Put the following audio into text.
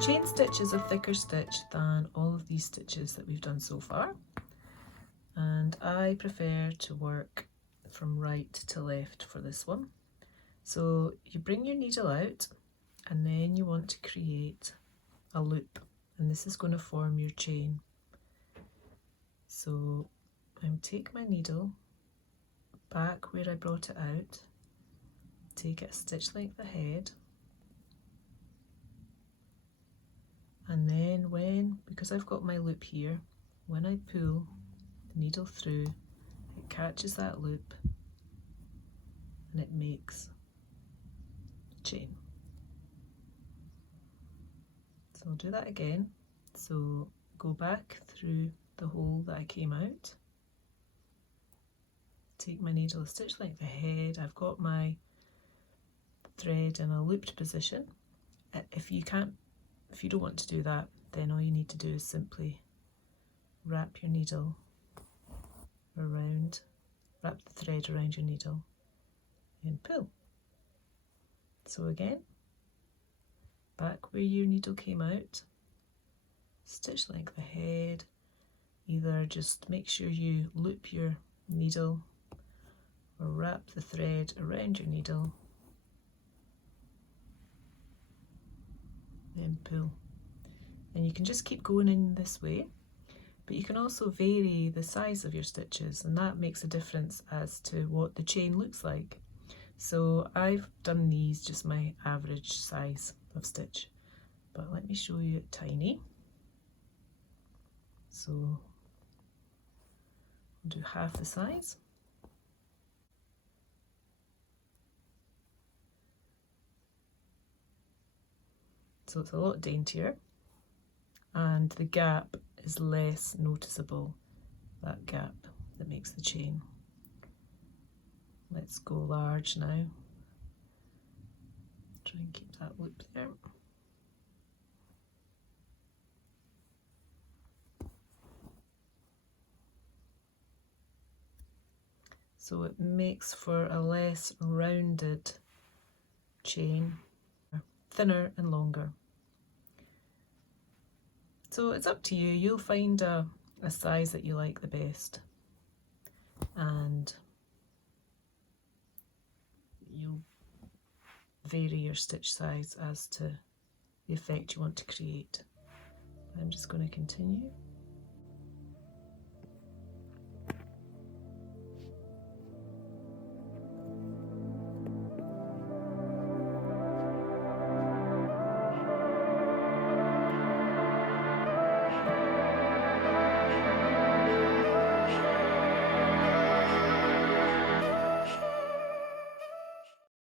Chain stitch is a thicker stitch than all of these stitches that we've done so far, and I prefer to work from right to left for this one. So you bring your needle out and then you want to create a loop, and this is going to form your chain. So I take my needle back where I brought it out, take it a stitch length ahead, and then because I've got my loop here, when I pull the needle through, it catches that loop and it makes a chain. So I'll do that again. So go back through the hole that I came out, take my needle a stitch length ahead, I've got my thread in a looped position. If you don't want to do that, then all you need to do is simply wrap your needle around, wrap the thread around your needle and pull. So again, back where your needle came out, stitch length ahead, either just make sure you loop your needle or wrap the thread around your needle, then pull. And you can just keep going in this way, but you can also vary the size of your stitches, and that makes a difference as to what the chain looks like. So I've done these just my average size of stitch, but let me show you tiny. So I'll do half the size. So it's a lot daintier and the gap is less noticeable, that gap that makes the chain. Let's go large now. Try and keep that loop there. So it makes for a less rounded chain, thinner and longer. So it's up to you, you'll find a size that you like the best, and you'll vary your stitch size as to the effect you want to create. I'm just going to continue.